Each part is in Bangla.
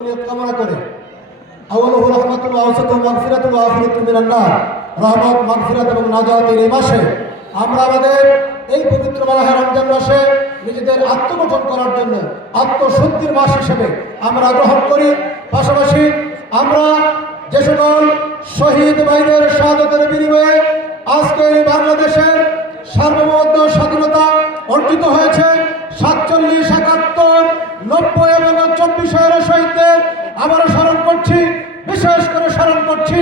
কামনা করে আউয়ালুহু রাহমাতুল ওয়া আওসাতুহু মাগফিরাতুন ওয়া আখিরাতুহু মিনান নার। রহমত, মাগফিরাত এবং নাজাতের এই মাসে আমরা আমাদের এই পবিত্র মাহে রমজান মাসে নিজেদের আত্মগঠন করার জন্য আত্মশুদ্ধির মাস হিসেবে আমরা গ্রহণ করি। পাশাপাশি আমরা যে সকল শহীদ বাহিনীর শাহাদাতের বিনিময়ে আজকে এই বাংলাদেশের সার্বভৌমত্ব স্বাধীনতা অর্জিত হয়েছে, 47, 71, 90 এবং 24-এর শহীদদের আবারও স্মরণ করছি। বিশেষ করে স্মরণ করছি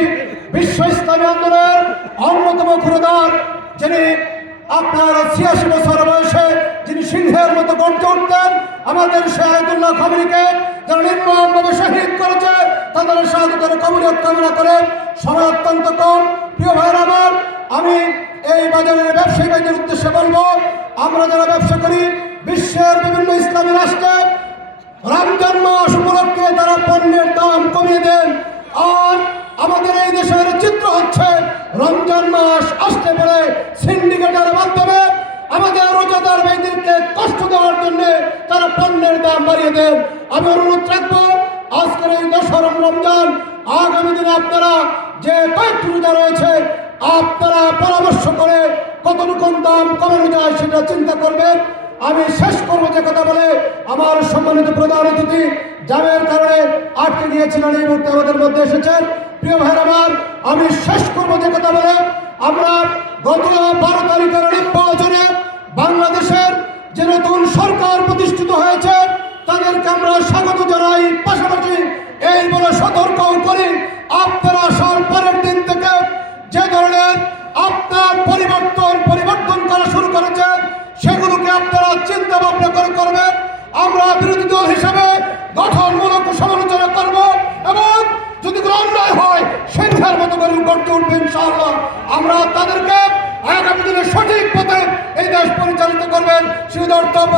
বিশ্ব ইসলামী আন্দোলনের অন্যতম ক্ষুরদার, যিনি আপনার 86 বছর বয়সে যিনি সিংহের মতো গর্জে উঠতেন, আমাদের শাহাদুল্লাহ খবরীকে যারা নির্মমভাবে শহীদ করেছে তাদের শাহাদাতের কবুলিয়ত কামনা করে। সময় অত্যন্ত কম, প্রিয় ভাইয়েরা আমার, আমি এই বাজারের ব্যবসায়ী ভাইদের উদ্দেশ্যে বলবো, আমরা যারা ব্যবসা করি বিশ্বের বিভিন্ন ইসলামী রাষ্ট্রে রমজান মাস উপলক্ষে তারা পণ্যের দাম কমিয়ে দেন। আর আমাদের এই দেশের চিত্র হচ্ছে রমজান মাস আসতে পারে সিন্ডিকেটের মাধ্যমে আমাদের রোজাদার ভাইদেরকে কষ্ট দেওয়ার জন্য তারা পণ্যের দাম বাড়িয়ে দেন। আমি অনুরোধ রাখবো, আজকের এই 10 রমজান আগামী দিনে আপনারা যে কয়েকটি রোজা রয়েছে আপনারা পরামর্শ করে কতটুকু দাম কমানো যায় সেটা চিন্তা করবেন। আমি শেষ করবো যে কথা বলে, আমার সম্মানিত প্রধান অতিথি জামের কারণে আটকে গিয়েছিলেন, এই মুহূর্তে আমাদের মধ্যে এসেছেন। প্রিয় ভাইয়ের আমার, আমি শেষ করবো যে কথা বলে, আমরা গত 12 তারিখের নির্বাচনে বাংলাদেশের যে নতুন সরকার প্রতিষ্ঠিত হয়েছে তাদেরকে আমরা স্বাগত জানাই। পাশাপাশি এই বলে সতর্ক করি, আপনারা আসার পরের দিন থেকে যে ধরনের আপনার পরিবর্তন করা শুরু করেছেন সেগুলোকে আপনারা চিন্তা ভাবনা করে করবেন। আমরা বিরোধী দল হিসাবে গঠনমূলক সমালোচনা করব এবং যদি কোনো অন্যায় হয় সিংহের মতো করে গড়তে উঠবে ইনশাআল্লাহ। আমরা তাদেরকে আগামী দিনে সঠিক পথে এই দেশ পরিচালিত করবেন সেই দর্তব্য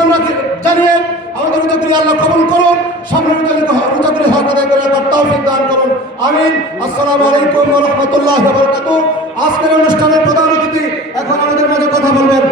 জানিয়ে আমাদের রোজাগুলি আল্লাহ কবুল করুন, সামনে রোজাগুলি হক আদায় করে তার তৌফিক দান করুন। আমিন। আসসালামু আলাইকুম ওয়া রাহমাতুল্লাহি ওয়া বারাকাতুহু। আজকের অনুষ্ঠানের প্রধান অতিথি এখন আমাদের মাঝে কথা বলবেন।